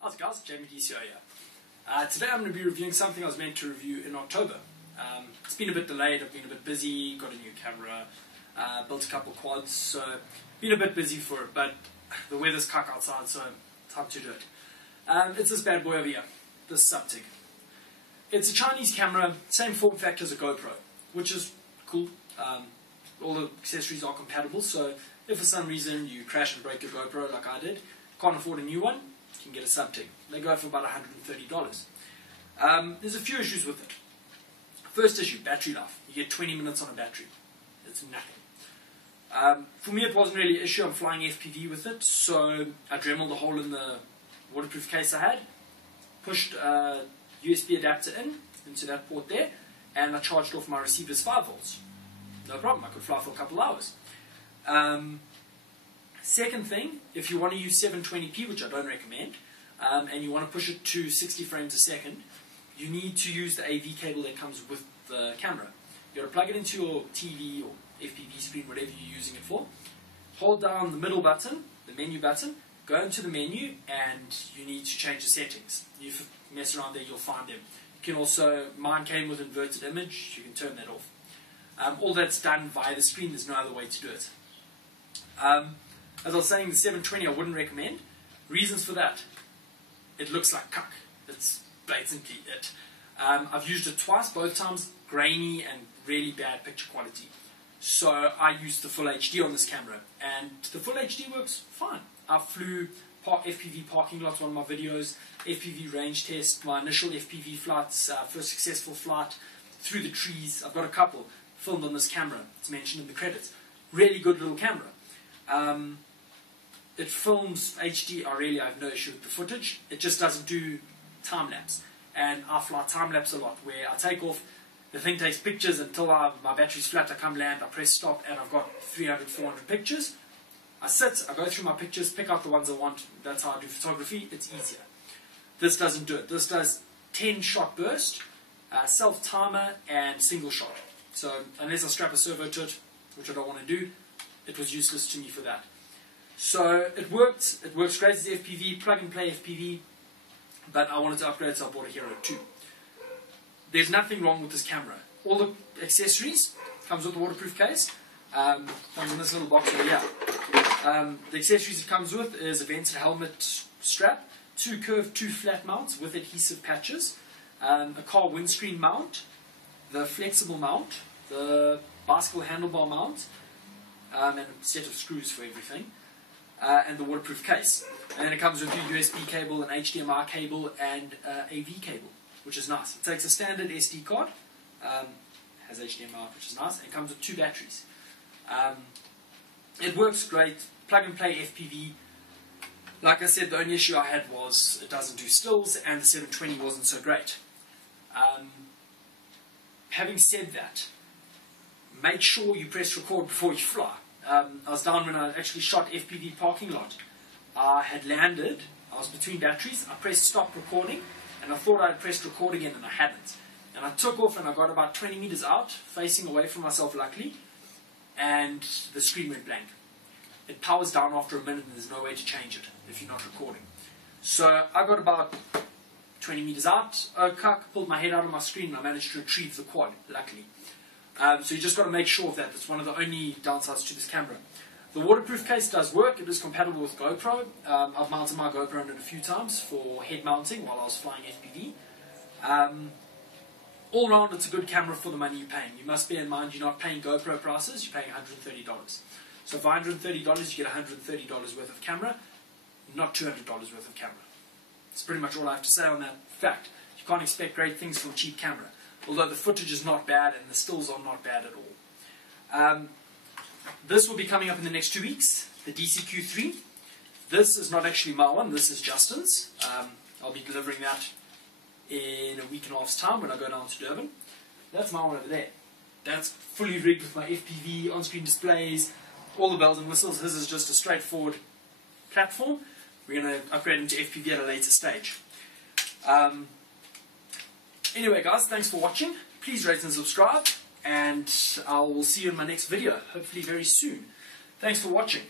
How's it guys, Jamie DCO here. Today I'm going to be reviewing something I was meant to review in October. It's been a bit delayed, I've been a bit busy, got a new camera, built a couple quads, so been a bit busy for it, but the weather's cuck outside, so time to do it. It's this bad boy over here, this SupTig. It's a Chinese camera, same form factor as a GoPro, which is cool. All the accessories are compatible, so if for some reason you crash and break your GoPro like I did, can't afford a new one, you can get a SupTig. They go for about $130. There's a few issues with it. First issue, battery life. You get 20 minutes on a battery. It's nothing. For me it wasn't really an issue. I'm flying FPV with it, so I dremeled a hole in the waterproof case I had, pushed a USB adapter into that port there, and I charged off my receiver's 5 volts. No problem, I could fly for a couple hours. Second thing, if you want to use 720p, which I don't recommend, and you want to push it to 60 frames a second, you need to use the AV cable that comes with the camera. You've got to plug it into your TV or FPV screen, whatever you're using it for. Hold down the middle button, the menu button, go into the menu, and you need to change the settings. You mess around there, you'll find them. You can also, mine came with inverted image, you can turn that off. All that's done via the screen, there's no other way to do it. As I was saying, the 720 I wouldn't recommend. Reasons for that: it looks like cuck. It's blatantly it. I've used it twice, both times grainy and really bad picture quality. So I used the full HD on this camera, and the full HD works fine. I flew FPV parking lots, one of my videos, FPV range test, my initial FPV flights, first successful flight through the trees. I've got a couple filmed on this camera. It's mentioned in the credits. Really good little camera. It films HD. I have no issue with the footage. It just doesn't do time-lapse. And I fly time-lapse a lot, where I take off, the thing takes pictures until my battery's flat, I come land, I press stop, and I've got 300, 400 pictures. I sit, I go through my pictures, pick out the ones I want. That's how I do photography. It's easier. This doesn't do it. This does 10-shot burst, self-timer, and single shot. So unless I strap a servo to it, which I don't want to do, it was useless to me for that. So it works great as FPV, plug and play FPV, but I wanted to upgrade, so I bought a Hero 2. There's nothing wrong with this camera. All the accessories comes with the waterproof case. Comes in this little box over here. The accessories it comes with is a vented helmet strap, 2 curved, 2 flat mounts with adhesive patches, a car windscreen mount, the flexible mount, the bicycle handlebar mount, and a set of screws for everything, and the waterproof case. And then it comes with a USB cable, an HDMI cable, and AV cable, which is nice. It takes a standard SD card, has HDMI, which is nice, and it comes with 2 batteries. It works great, plug and play FPV. Like I said, the only issue I had was it doesn't do stills, and the 720 wasn't so great. Having said that, make sure you press record before you fly. I was down when I actually shot FPV parking lot. I had landed, I was between batteries, I pressed stop recording, and I thought I had pressed record again, and I hadn't. And I took off, and I got about 20 meters out, facing away from myself luckily, and the screen went blank. It powers down after a minute, and there's no way to change it if you're not recording. So I got about 20 meters out, pulled my head out of my screen, and I managed to retrieve the quad, luckily. So you just got to make sure of that. It's one of the only downsides to this camera. The waterproof case does work. It is compatible with GoPro. I've mounted my GoPro on it a few times for head mounting while I was flying FPV. All round, it's a good camera for the money you're paying. You must bear in mind you're not paying GoPro prices, you're paying $130. So for $130 you get $130 worth of camera, not $200 worth of camera. That's pretty much all I have to say on that fact. You can't expect great things from a cheap camera. Although the footage is not bad and the stills are not bad at all. This will be coming up in the next 2 weeks, the DCQ3. This is not actually my one, this is Justin's. I'll be delivering that in a week and a half's time when I go down to Durban. That's my one over there. That's fully rigged with my FPV, on-screen displays, all the bells and whistles. His is just a straightforward platform. We're going to upgrade into FPV at a later stage. Anyway guys, thanks for watching. Please rate and subscribe, and I will see you in my next video, hopefully very soon. Thanks for watching.